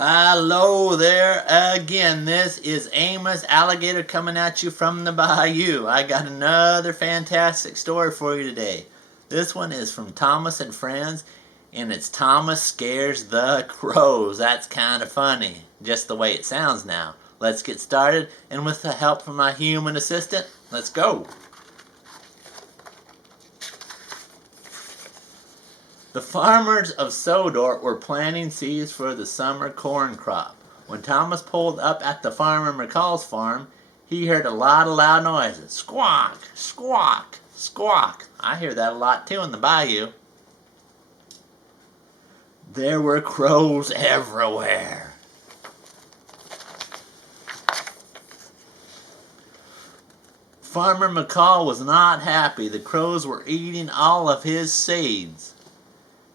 Hello there again. This is Amos Alligator coming at you from the bayou. I got another fantastic story for you today. This one is from Thomas and Friends, and it's Thomas Scares the Crows. That's kind of funny, just the way it sounds now. Let's get started, and with the help from my human assistant, let's go. The farmers of Sodor were planting seeds for the summer corn crop. When Thomas pulled up at the farmer McCall's farm, he heard a lot of loud noises. Squawk, squawk, squawk. I hear that a lot too in the bayou. There were crows everywhere. Farmer McCall was not happy. The crows were eating all of his seeds.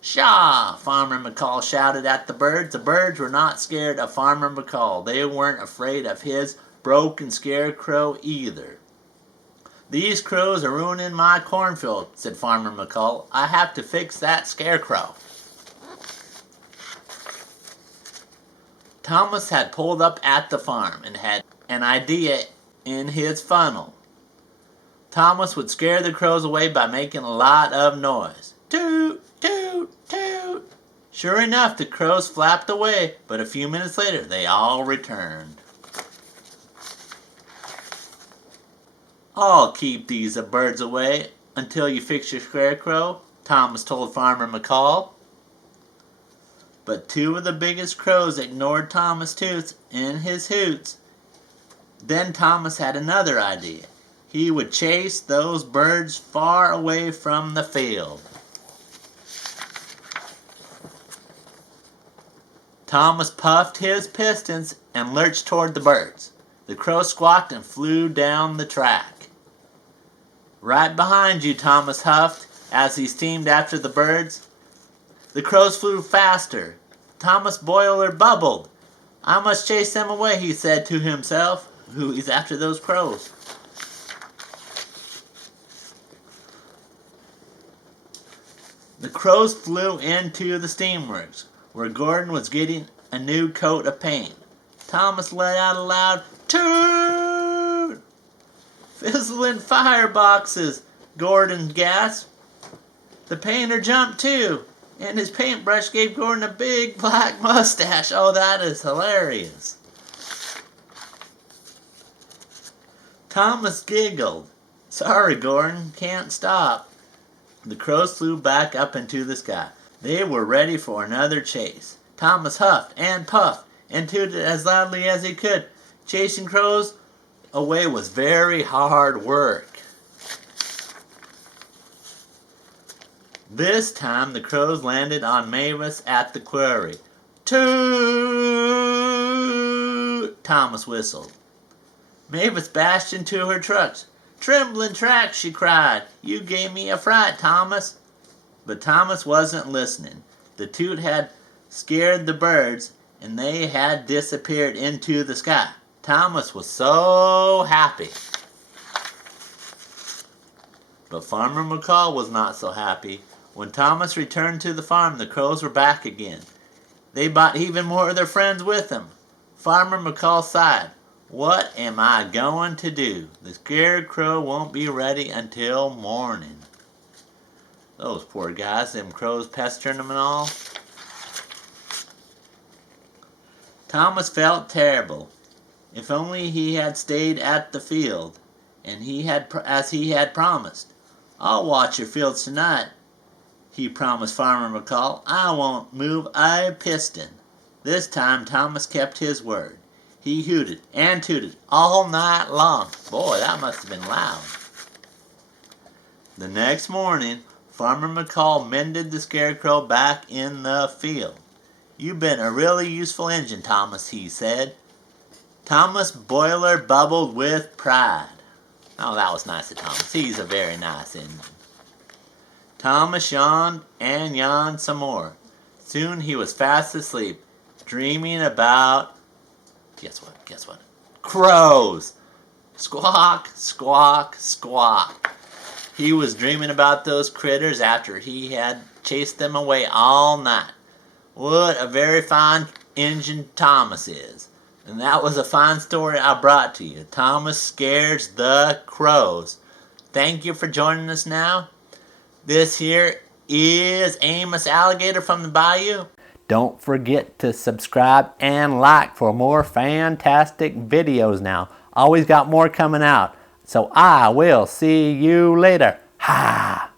Pshaw! Farmer McCall shouted at the birds. The birds were not scared of Farmer McCall. They weren't afraid of his broken scarecrow either. These crows are ruining my cornfield, said Farmer McCall. I have to fix that scarecrow. Thomas had pulled up at the farm and had an idea in his funnel. Thomas would scare the crows away by making a lot of noise. Toot! Toot! Toot! Sure enough, the crows flapped away, but a few minutes later, they all returned. I'll keep these birds away until you fix your scarecrow, Thomas told Farmer McCall. But two of the biggest crows ignored Thomas' toots and his hoots. Then Thomas had another idea. He would chase those birds far away from the field. Thomas puffed his pistons and lurched toward the birds. The crow squawked and flew down the track. Right behind you, Thomas huffed as he steamed after the birds. The crows flew faster. Thomas Boiler bubbled. I must chase them away, he said to himself. Ooh, he's after those crows. The crows flew into the steamworks, where Gordon was getting a new coat of paint. Thomas let out a loud toot! Fizzling fireboxes, Gordon gasped. The painter jumped too, and his paintbrush gave Gordon a big black mustache. Oh, that is hilarious. Thomas giggled. Sorry, Gordon, can't stop. The crows flew back up into the sky. They were ready for another chase. Thomas huffed and puffed and tooted as loudly as he could. Chasing crows away was very hard work. This time the crows landed on Mavis at the quarry. Toot! Thomas whistled. Mavis bashed into her trucks. Trembling tracks, she cried. You gave me a fright, Thomas. But Thomas wasn't listening. The toot had scared the birds, and they had disappeared into the sky. Thomas was so happy. But Farmer McCall was not so happy. When Thomas returned to the farm, the crows were back again. They brought even more of their friends with them. Farmer McCall sighed. What am I going to do? The scarecrow won't be ready until morning. Those poor guys, them crows pestering them and all. Thomas felt terrible. If only he had stayed at the field, and as he had promised. I'll watch your fields tonight, he promised Farmer McCall. I won't move a piston. This time Thomas kept his word. He hooted and tooted all night long. Boy, that must have been loud. The next morning, Farmer McCall mended the scarecrow back in the field. You've been a really useful engine, Thomas, he said. Thomas Boiler bubbled with pride. Oh, that was nice of Thomas. He's a very nice engine. Thomas yawned and yawned some more. Soon he was fast asleep, dreaming about... Guess what? Crows! Squawk, squawk, squawk. He was dreaming about those critters after he had chased them away all night. What a very fine Injun Thomas is. And that was a fine story I brought to you. Thomas scares the crows. Thank you for joining us now. This here is Amos Alligator from the Bayou. Don't forget to subscribe and like for more fantastic videos now. Always got more coming out. So I will see you later. Ha!